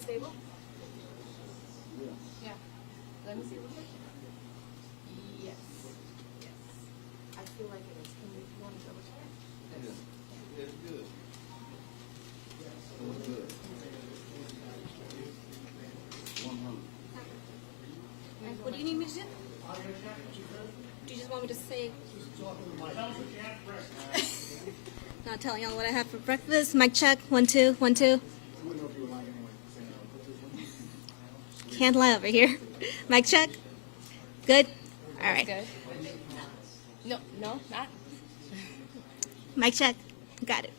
unstable? Yeah. Let me see real quick. Yes. Yes. I feel like it is. Can you want to double check? Yeah. It's good. It's good. 100. And what do you need me to do? Do you just want me to say? Not telling y'all what I have for breakfast. Mic check. 1 2 1 2. Can't lie over here. Mic check. Good. All right. Good. No, not. Mic check. Got it.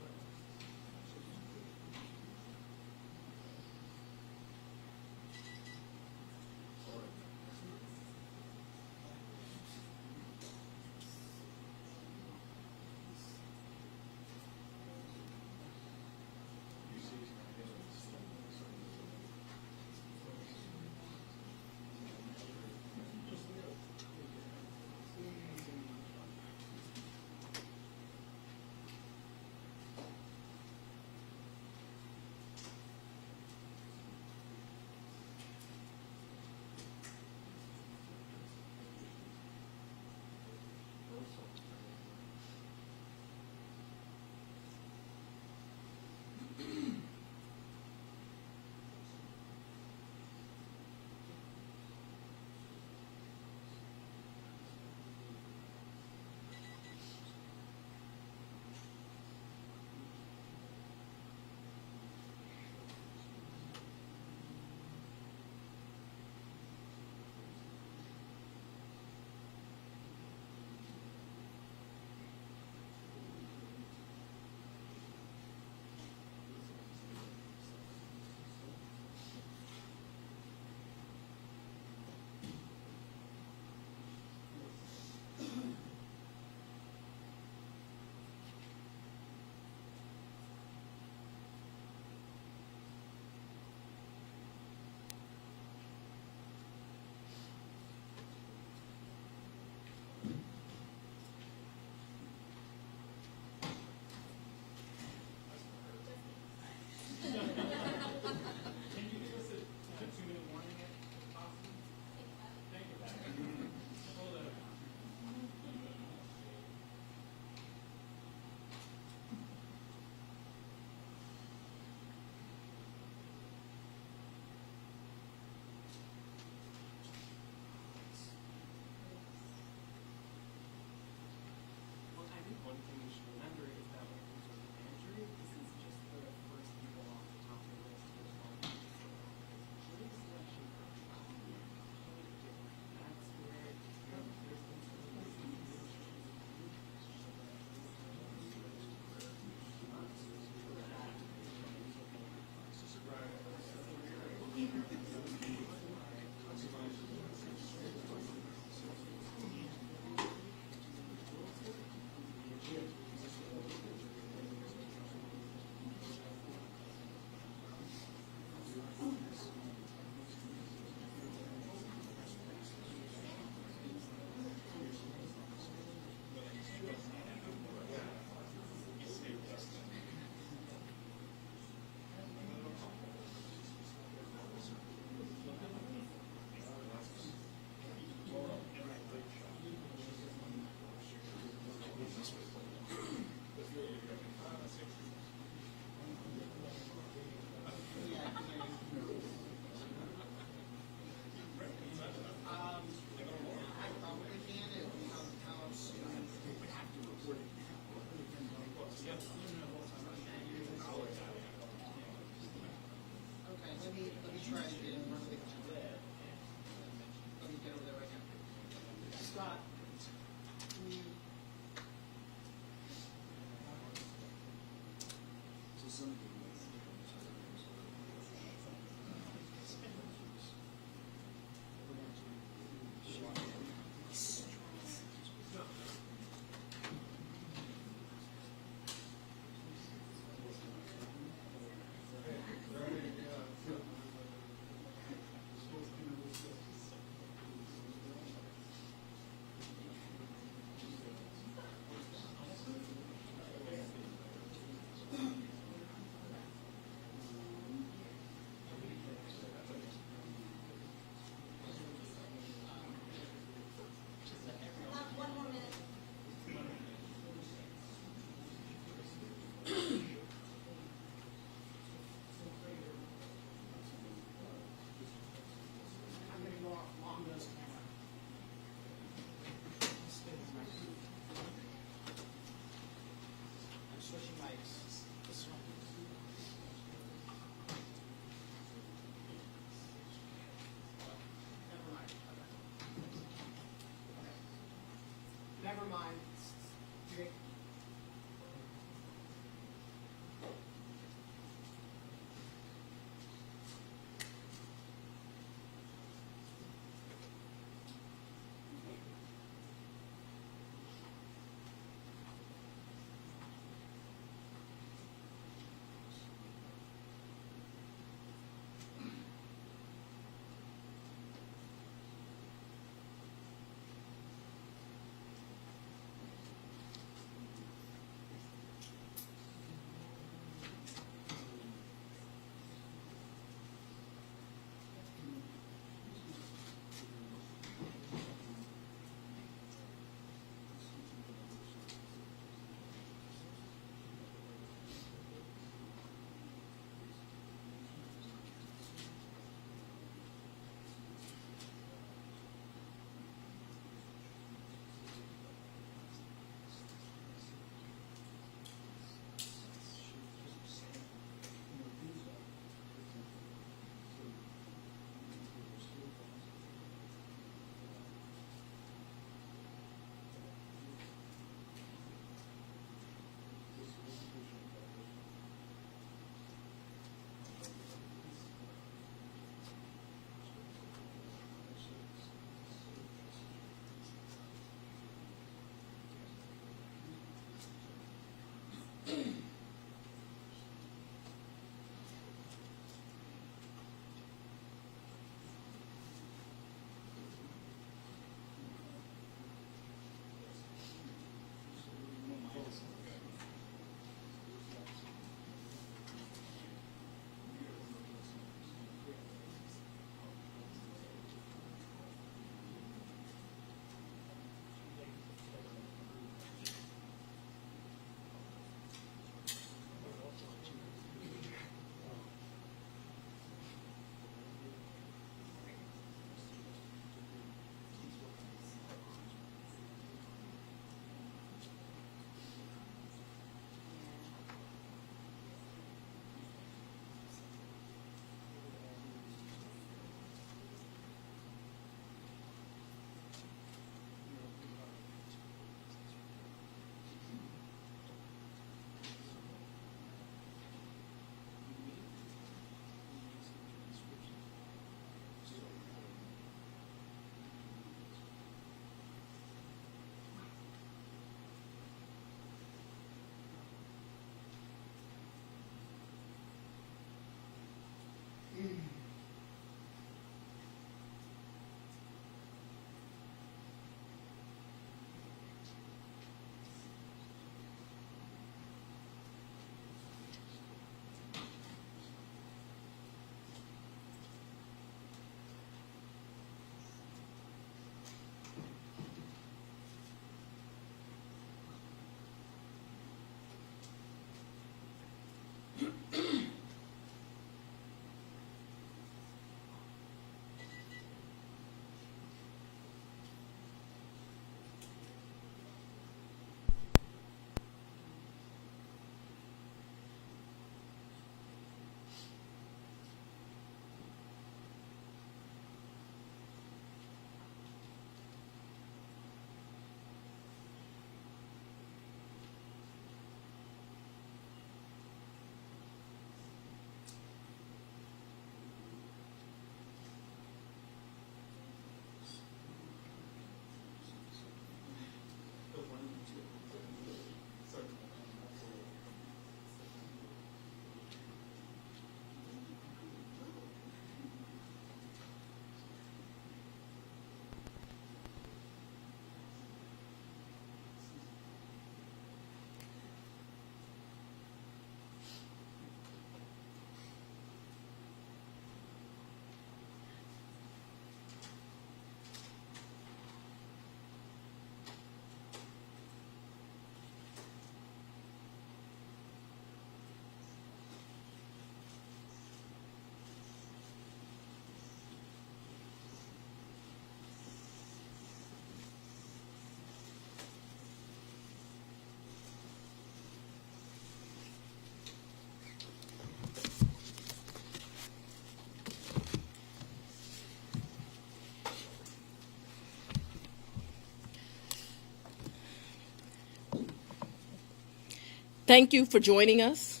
Thank you for joining us.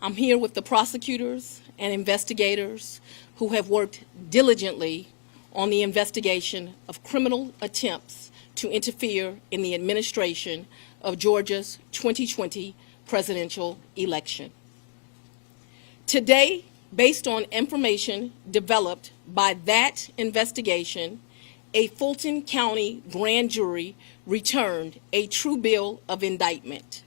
I'm here with the prosecutors and investigators who have worked diligently on the investigation of criminal attempts to interfere in the administration of Georgia's 2020 presidential election. Today, based on information developed by that investigation, a Fulton County grand jury returned a true bill of indictment,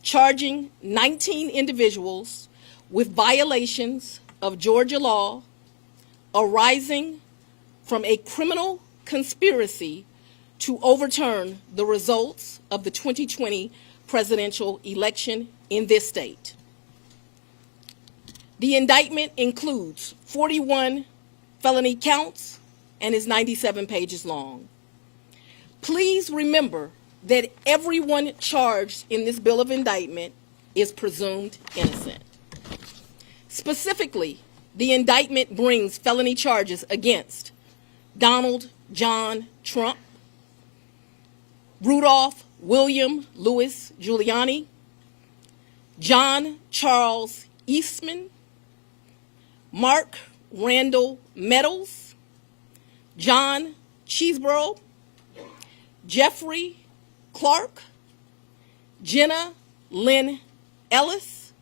charging 19 individuals with violations of Georgia law arising from a criminal conspiracy to overturn the results of the 2020 presidential election in this state. The indictment includes 41 felony counts and is 97 pages long. Please remember that everyone charged in this bill of indictment is presumed innocent. Specifically, the indictment brings felony charges against Donald John Trump, Rudolph William Louis Giuliani, John Charles Eastman, Mark Randall Meadows, John Cheeseborough, Jeffrey Clark, Jenna Lynn Ellis,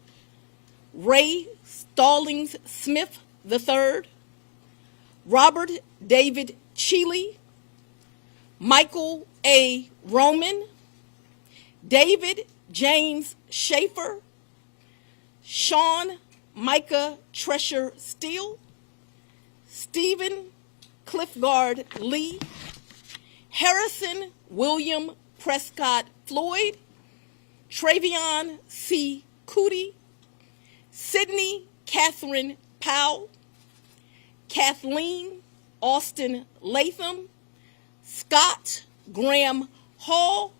Ray Stallings Smith III, Robert David Cheeley, Michael A. Roman, David James Schaefer, Sean Micah Tresher Steele, Stephen Cliffgard Lee, Harrison William Prescott Floyd, Travion C. Cootie, Sydney Catherine Powell, Kathleen Austin Latham, Scott Graham Hall,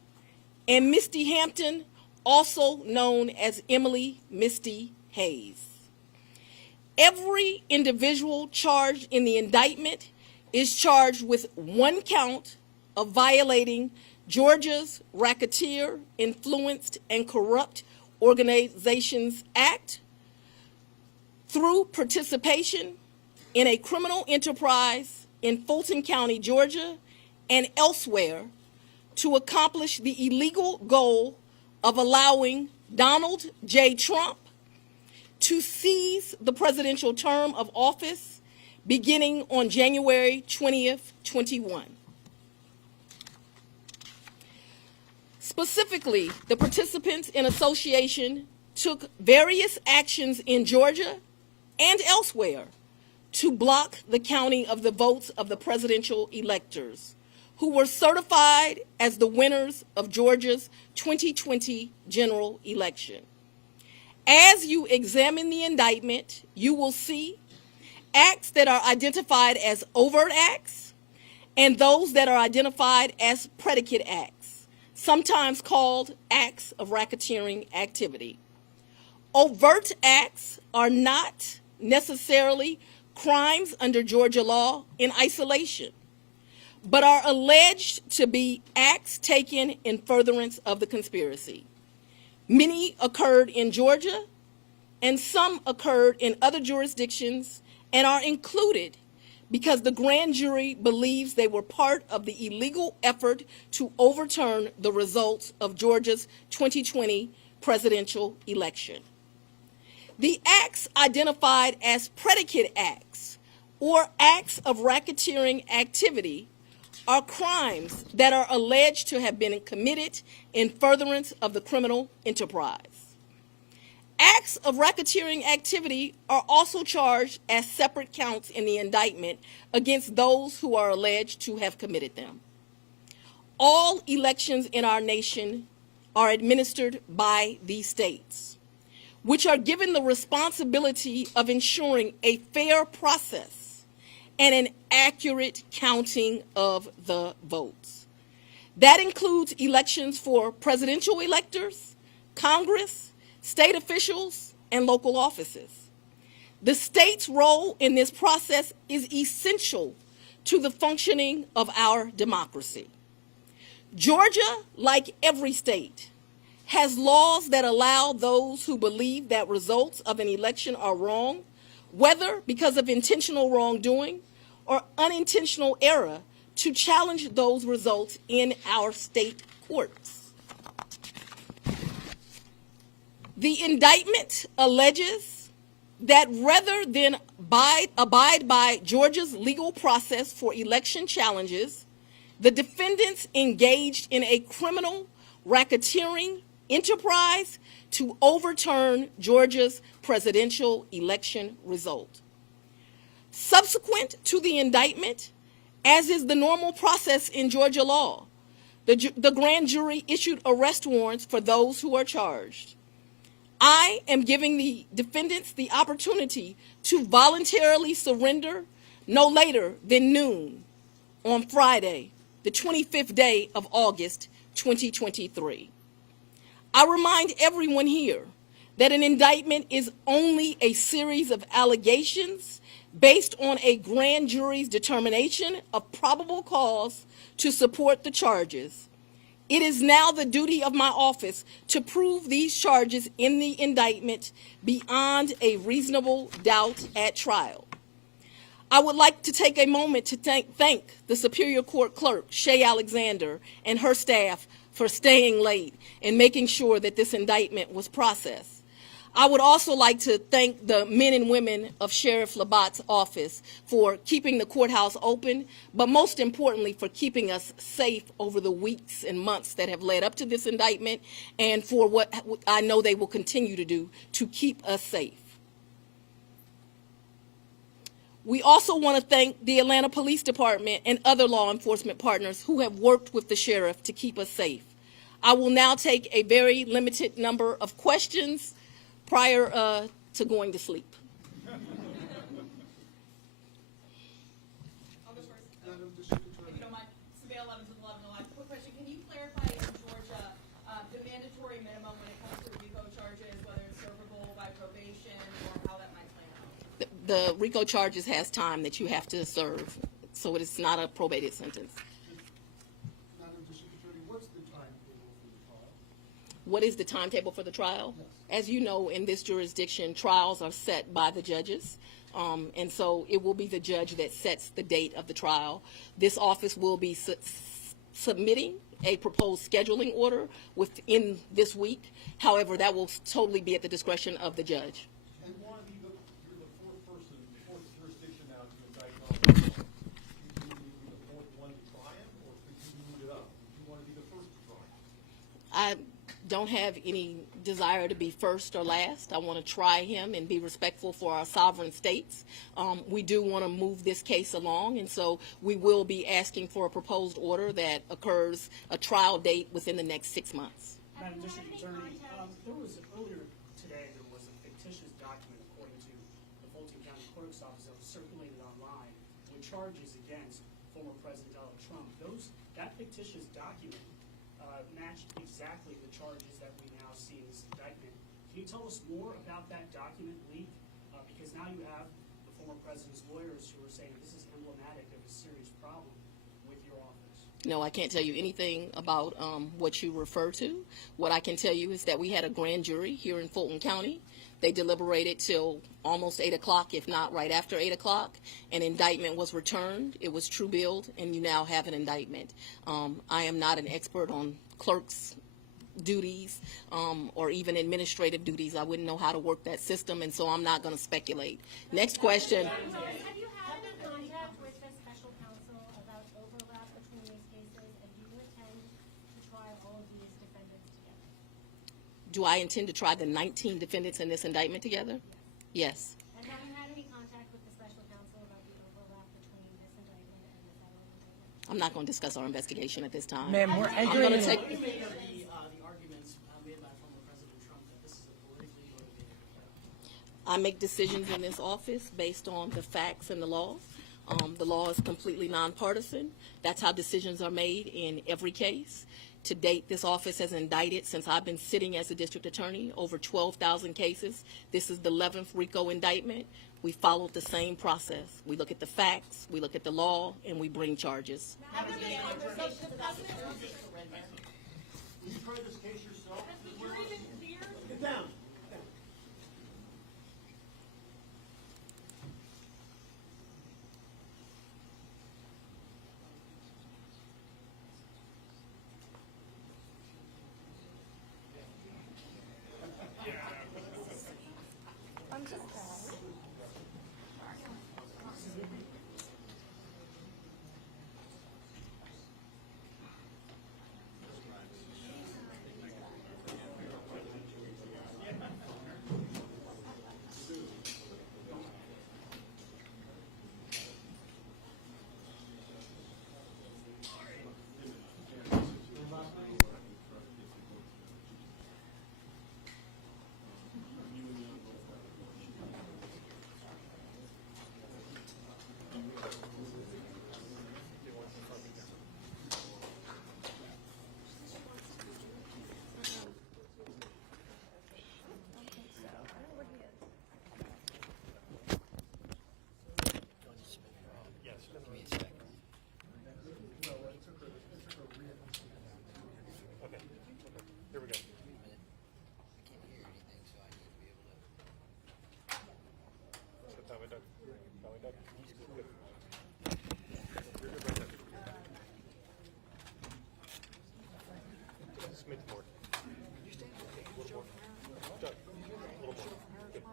and Misty Hampton, also known as Emily Misty Hayes. Every individual charged in the indictment is charged with one count of violating Georgia's Racketeer, Influenced, and Corrupt Organizations Act through participation in a criminal enterprise in Fulton County, Georgia, and elsewhere to accomplish the illegal goal of allowing Donald J. Trump to seize the presidential term of office beginning on January 20th, 21. Specifically, the participants in association took various actions in Georgia and elsewhere to block the counting of the votes of the presidential electors who were certified as the winners of Georgia's 2020 general election. As you examine the indictment, you will see acts that are identified as overt acts and those that are identified as predicate acts, sometimes called acts of racketeering activity. Overt acts are not necessarily crimes under Georgia law in isolation, but are alleged to be acts taken in furtherance of the conspiracy. Many occurred in Georgia, and some occurred in other jurisdictions and are included because the grand jury believes they were part of the illegal effort to overturn the results of Georgia's 2020 presidential election. The acts identified as predicate acts or acts of racketeering activity are crimes that are alleged to have been committed in furtherance of the criminal enterprise. Acts of racketeering activity are also charged as separate counts in the indictment against those who are alleged to have committed them. All elections in our nation are administered by these states, which are given the responsibility of ensuring a fair process and an accurate counting of the votes. That includes elections for presidential electors, Congress, state officials, and local offices. The state's role in this process is essential to the functioning of our democracy. Georgia, like every state, has laws that allow those who believe that results of an election are wrong, whether because of intentional wrongdoing or unintentional error, to challenge those results in our state courts. The indictment alleges that rather than abide by Georgia's legal process for election challenges, the defendants engaged in a criminal racketeering enterprise to overturn Georgia's presidential election result. Subsequent to the indictment, as is the normal process in Georgia law, the grand jury issued arrest warrants for those who are charged. I am giving the defendants the opportunity to voluntarily surrender no later than noon on Friday, the 25th day of August, 2023. I remind everyone here that an indictment is only a series of allegations based on a grand jury's determination of probable cause to support the charges. It is now the duty of my office to prove these charges in the indictment beyond a reasonable doubt at trial. I would like to take a moment to thank the Superior Court Clerk, Shay Alexander, and her staff for staying late and making sure that this indictment was processed. I would also like to thank the men and women of Sheriff Labatt's office for keeping the courthouse open, but most importantly for keeping us safe over the weeks and months that have led up to this indictment, and for what I know they will continue to do to keep us safe. We also want to thank the Atlanta Police Department and other law enforcement partners who have worked with the sheriff to keep us safe. I will now take a very limited number of questions prior to going to sleep. I'll go first. If you don't mind, Surveil 11 to 11 alive. Quick question: can you clarify in Georgia the mandatory minimum when it comes to RICO charges, whether it's servable by probation or how that might play out? The RICO charges has time that you have to serve, so it is not a probated sentence. Madam District Attorney, what's the timetable for the trial? What is the timetable for the trial? Yes. As you know, in this jurisdiction, trials are set by the judges, and so it will be the judge that sets the date of the trial. This office will be submitting a proposed scheduling order within this week. However, that will totally be at the discretion of the judge. And you're the fourth person, the fourth jurisdiction now to indict on this. Could you be the fourth one to try him, or could you move it up? Do you want to be the first to try him? I don't have any desire to be first or last. I want to try him and be respectful for our sovereign states. We do want to move this case along, and so we will be asking for a proposed order that occurs a trial date within the next 6 months. Madam District Attorney, earlier today there was a fictitious document according to the Fulton County Clerk's Office that was circulated online with charges against former President Donald Trump. That fictitious document matched exactly the charges that we now see in this indictment. Can you tell us more about that document leak? Because now you have the former president's lawyers who are saying this is emblematic of a serious problem with your office. No, I can't tell you anything about what you refer to. What I can tell you is that we had a grand jury here in Fulton County. They deliberated till almost 8 o'clock, if not right after 8 o'clock. An indictment was returned. It was true billed, and you now have an indictment. I am not an expert on clerks' duties or even administrative duties. I wouldn't know how to work that system, and so I'm not going to speculate. Next question. Have you had any contact with the special counsel about overlap between these cases, and do you intend to try all of these defendants together? Do I intend to try the 19 defendants in this indictment together? Yes. And have you had any contact with the special counsel about the overlap between this indictment and the federal indictment? I'm not going to discuss our investigation at this time. Ma'am, we're I'm entering going to in. take. The arguments made by former President Trump that this is a politically motivated affair. I make decisions in this office based on the facts and the law. The law is completely nonpartisan. That's how decisions are made in every case. To date, this office has indicted, since I've been sitting as a district attorney, over 12,000 cases. This is the 11th RICO indictment. We followed the same process. We look at the facts, we look at the law, and we bring charges. Will you try this case yourself? breathing clear? Get down. Here we go. Tommy Duck. Tommy Duck. Good. You're good right there. Just smidge more. A little more. Duck. A little more. Good.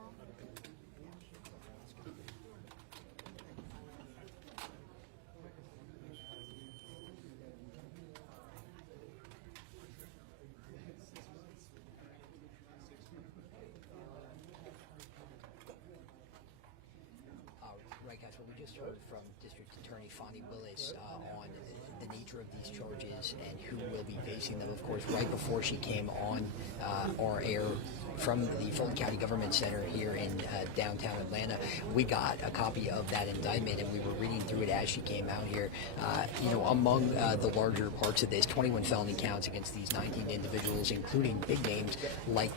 Right, guys, well, we just heard from District Attorney Fani Willis on the nature of these charges and who will be facing them. Of course, right before she came on our air from the Fulton County Government Center here in downtown Atlanta, we got a copy of that indictment, and we were reading through it as she came out here. Among the larger parts of this, 21 felony counts against these 19 individuals, including big names like